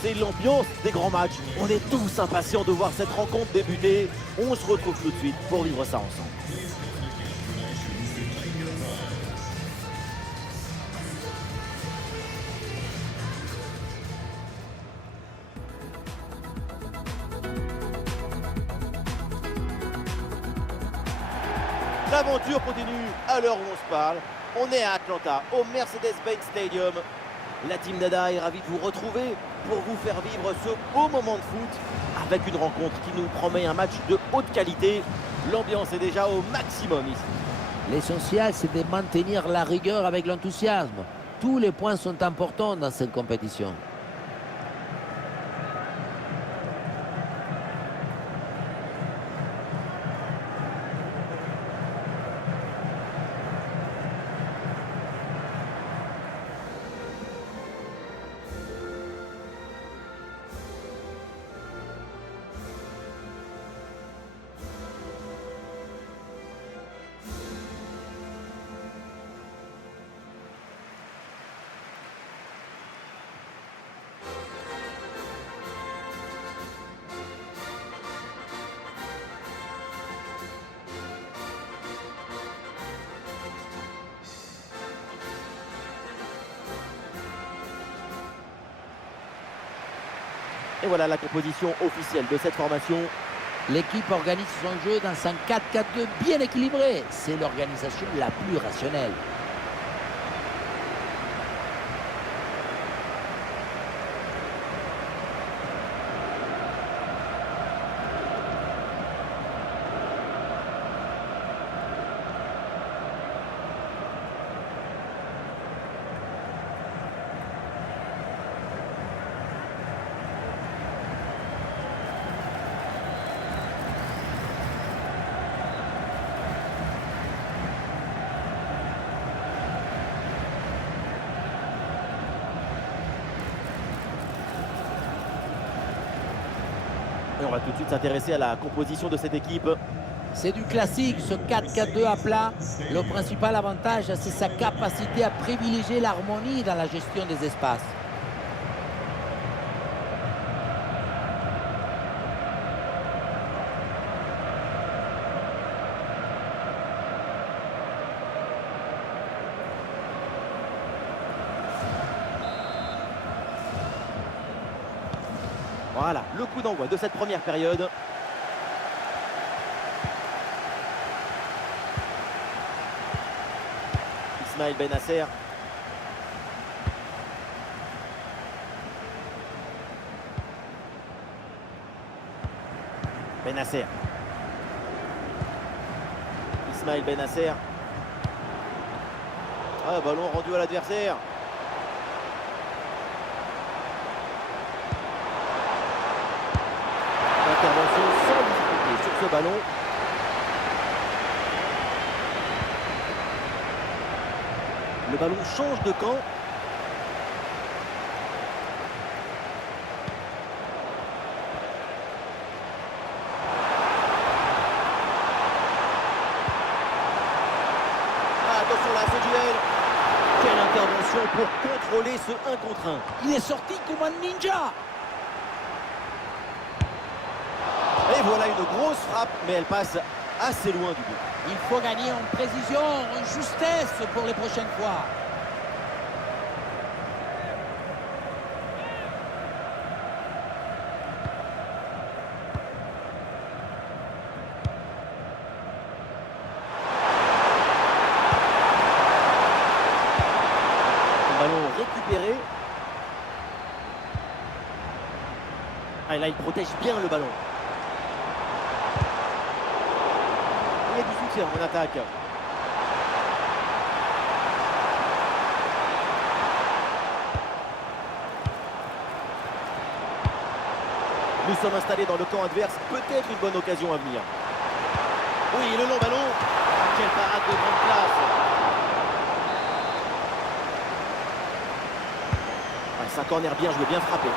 C'est l'ambiance des grands matchs. On est tous impatients de voir cette rencontre débuter. On se retrouve tout de suite pour vivre ça ensemble. L'aventure continue à l'heure où on se parle. On est à Atlanta, au Mercedes-Benz Stadium. La team Dada est ravie de vous retrouver pour vous faire vivre ce beau moment de foot avec une rencontre qui nous promet un match de haute qualité. L'ambiance est déjà au maximum ici. L'essentiel, c'est de maintenir la rigueur avec l'enthousiasme. Tous les points sont importants dans cette compétition. Et voilà la composition officielle de cette formation. L'équipe organise son jeu dans un 4-4-2 bien équilibré. C'est l'organisation la plus rationnelle. Et on va tout de suite s'intéresser à la composition de cette équipe. C'est du classique, ce 4-4-2 à plat. Le principal avantage, c'est sa capacité à privilégier l'harmonie dans la gestion des espaces. Voilà, le coup d'envoi de cette première période. Ismaël Benasser. Benasser. Ismaël Benasser. Ah, ballon rendu à l'adversaire. Intervention sans difficulté sur ce ballon. Le ballon change de camp. Ah, attention là, ce duel. Quelle intervention pour contrôler ce 1 contre 1. Il est sorti comme un ninja. Et voilà une grosse frappe, mais elle passe assez loin du but. Il faut gagner en précision, en justesse pour les prochaines fois. Le ballon récupéré. Ah, et là, il protège bien le ballon. Il y a du soutien en attaque. Nous sommes installés dans le camp adverse, peut-être une bonne occasion à venir. Oui, le long ballon. Quelle parade de grande classe. Ah, c'est un corner bien joué, bien frappé.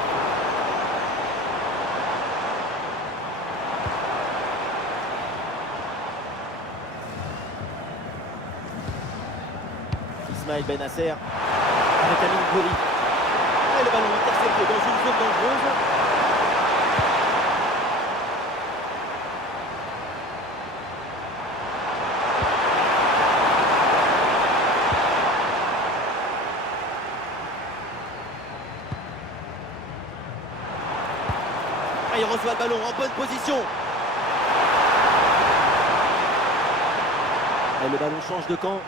Ismaël Benasser avec Amine Gouiri. Et le ballon intercepté. était dans une zone dangereuse. Ah, il reçoit le ballon en bonne position. Et le ballon change de camp.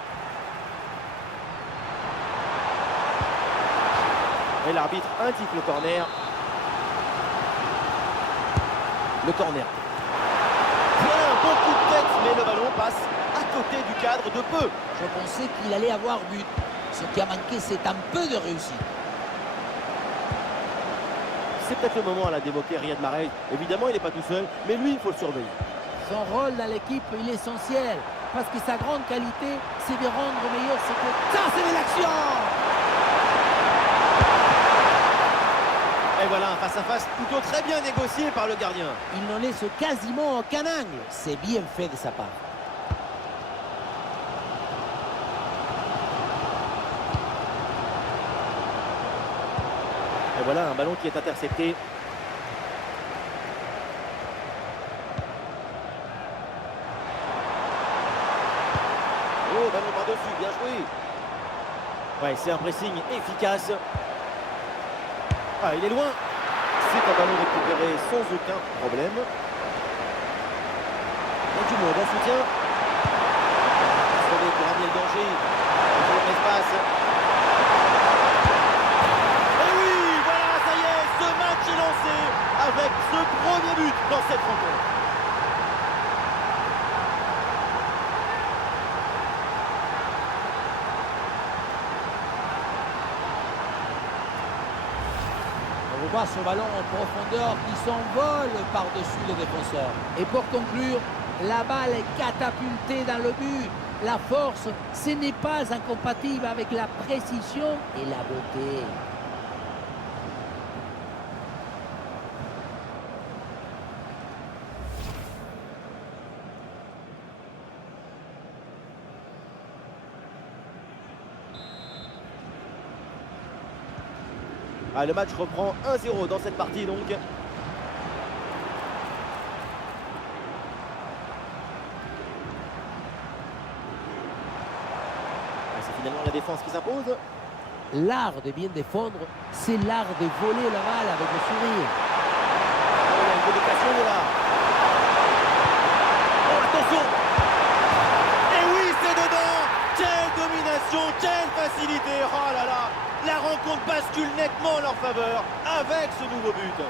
Et l'arbitre indique le corner. Le corner. Voilà un bon coup de tête, mais le ballon passe à côté du cadre de peu. Je pensais qu'il allait avoir but. Ce qui a manqué, c'est un peu de réussite. C'est peut-être le moment à la d'évoquer Riyad Mahrez. Évidemment, il n'est pas tout seul, mais lui, il faut le surveiller. Son rôle dans l'équipe, il est essentiel. Parce que sa grande qualité, c'est de rendre meilleur ce que... Ça, c'est de l'action! Et voilà un face-à-face plutôt très bien négocié par le gardien. Il n'en laisse quasiment aucun angle. C'est bien fait de sa part. Et voilà un ballon qui est intercepté. Oh, ballon par-dessus, bien joué. Ouais, c'est un pressing efficace. Ah, il est loin. C'est un ballon récupéré sans aucun problème. Et du monde en soutien. Sauvé pour ramener le danger. Il faut l'espace. Et oui, voilà, ça y est, ce match est lancé avec ce premier but dans cette rencontre. On voit ce ballon en profondeur qui s'envole par-dessus les défenseurs. Et pour conclure, la balle est catapultée dans le but. La force, ce n'est pas incompatible avec la précision et la beauté. Ah, le match reprend 1-0 dans cette partie donc. Ah, c'est finalement la défense qui s'impose. L'art de bien défendre, c'est l'art de voler la balle avec le sourire. Oh, il y a une bonne occasion là. Oh, attention. Et oui, c'est dedans. Quelle domination, quelle facilité. Oh là là. La rencontre bascule nettement en leur faveur avec ce nouveau but.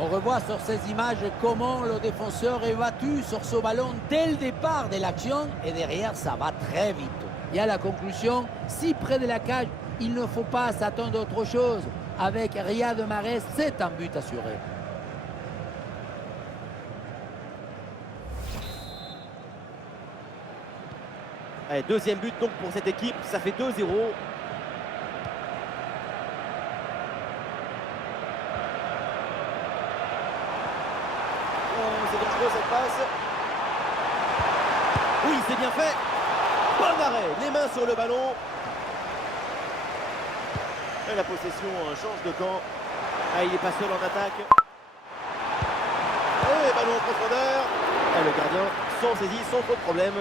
On revoit sur ces images comment le défenseur est battu sur ce ballon dès le départ de l'action et derrière ça va très vite. Et à la conclusion, si près de la cage, il ne faut pas s'attendre à autre chose. Avec Riyad Mahrez, c'est un but assuré. Allez, deuxième but donc pour cette équipe, ça fait 2-0. C'est dangereux cette passe. Oui, c'est bien fait. Bon arrêt, les mains sur le ballon. Et la possession change de camp. Ah, il n'est pas seul en attaque. Et ballon en profondeur. Et le gardien sans saisie, sans trop de problème.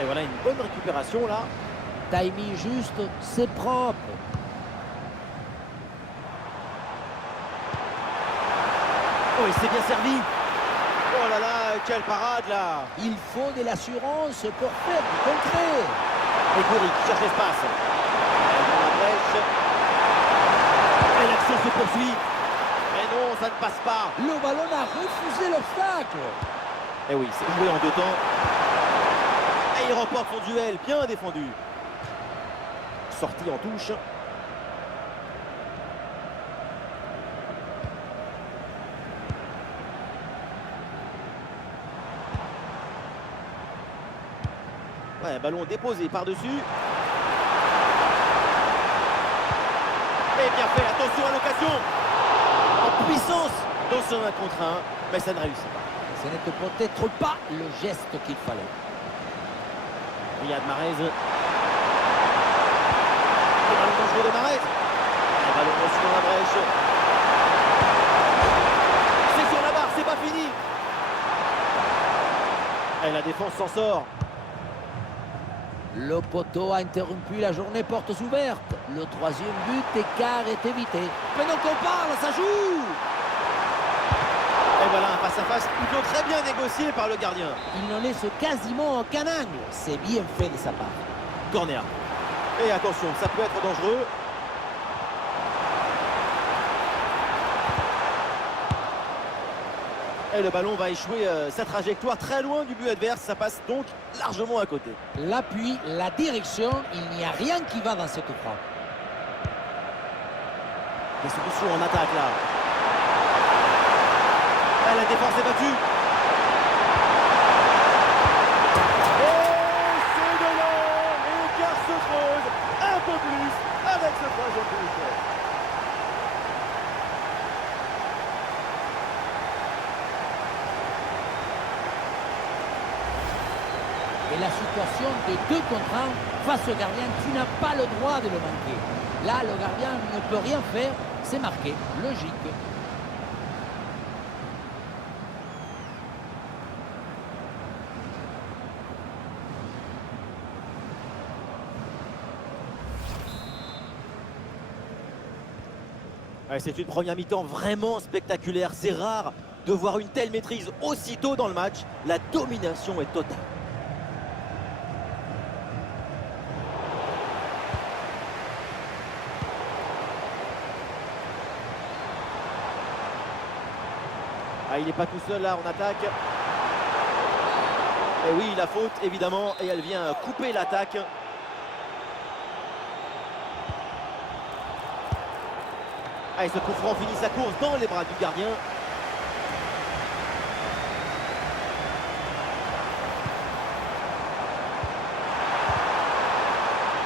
Et voilà une bonne récupération là. Timing juste, c'est propre. Oh, il s'est bien servi. Oh là là, quelle parade là. Il faut de l'assurance pour faire du concret. Et Gouiri qui cherche l'espace. Dans la brèche. Et l'action se poursuit. Mais non, ça ne passe pas. Le ballon a refusé l'obstacle. Et oui, c'est joué en deux temps. Et il remporte son duel, bien défendu. Sortie en touche. Ouais, ballon déposé par-dessus. Et bien fait, attention à l'occasion. En puissance. dans ce 1 contre 1, mais ça ne réussit pas. Ce n'est peut-être pas le geste qu'il fallait. Riyad Mahrez. Le ballon dangereux de Mahrez. Le ballon reçu dans la brèche. C'est sur la barre, c'est pas fini. Et la défense s'en sort. Le poteau a interrompu la journée portes ouvertes. Le troisième but, écart est évité. Pendant qu'on parle, ça joue. Et voilà un face-à-face plutôt très bien négocié par le gardien. Il n'en laisse quasiment aucun angle. C'est bien fait de sa part. Corner. Et attention, ça peut être dangereux. Et le ballon va échouer sa trajectoire très loin du but adverse. Ça passe donc largement à côté. L'appui, la direction, il n'y a rien qui va dans cette frappe. Des solutions en attaque là. Ah, la défense est battue. Et c'est de là. Et l'écart se creuse un peu plus avec ce troisième but. Et la situation de 2 contre 1 face au gardien, tu n'as pas le droit de le manquer. Là, le gardien ne peut rien faire, c'est marqué, logique. Ouais, c'est une première mi-temps vraiment spectaculaire. C'est rare de voir une telle maîtrise aussitôt dans le match. La domination est totale. Ah, il n'est pas tout seul là en attaque. Et oui, la faute évidemment, et elle vient couper l'attaque. Ah, et ce coup franc finit sa course dans les bras du gardien.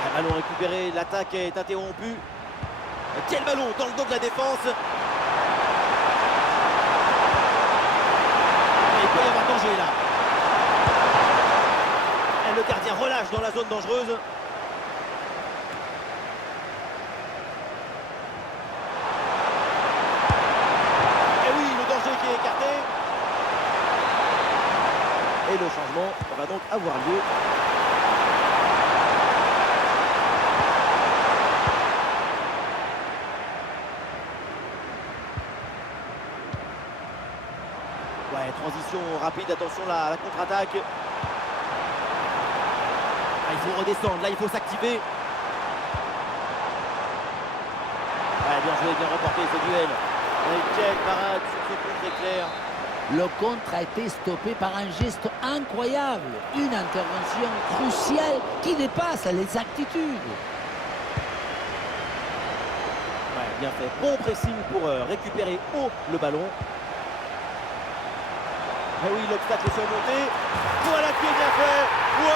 Un ballon récupéré, l'attaque est interrompue. Quel ballon dans le dos de la défense. Il peut y avoir danger là. Et le gardien relâche dans la zone dangereuse. Et oui, le danger qui est écarté. Et le changement va donc avoir lieu. Ouais, transition rapide, attention là, à la contre-attaque. Ah, il faut redescendre, là il faut s'activer. Ouais, bien joué, bien reporté ce duel. Et quelle parade sur ce contre éclair. Le contre a été stoppé par un geste incroyable. Une intervention cruciale qui dépasse les aptitudes. Ouais, bien fait. Bon pressing pour récupérer haut le ballon. Et oui, l'obstacle surmonté. Voilà qui est bien fait.